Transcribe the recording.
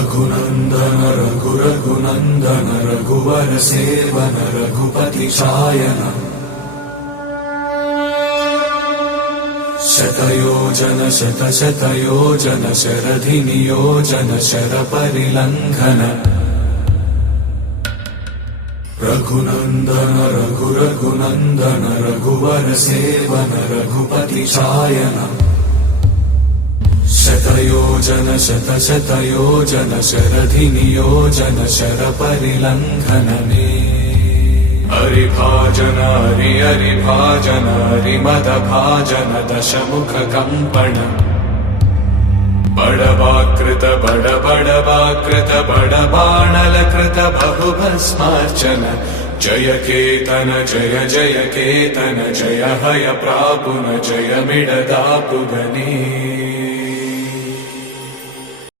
रघुनन्दन रघुनन्दन रघुवर seven Raghupati चायन शतयोजन शतशतयोजन शरधि नियोजन sir परिलंघन Raghunandan Raghunandan रघुवर seven Raghupati चायन शतयोजन शतशतयोजन शरधि नियोजन sir परिलंघनने हरिभाजन हरिभाजन हरिमदभाजन दशमुख कंपन बड़वाकृत बड़वाकृत बड़बाणलकृत बहुभस्मार्चन जय केतन जय जय केतन जय हय प्रापुन जय मिडदापुगने।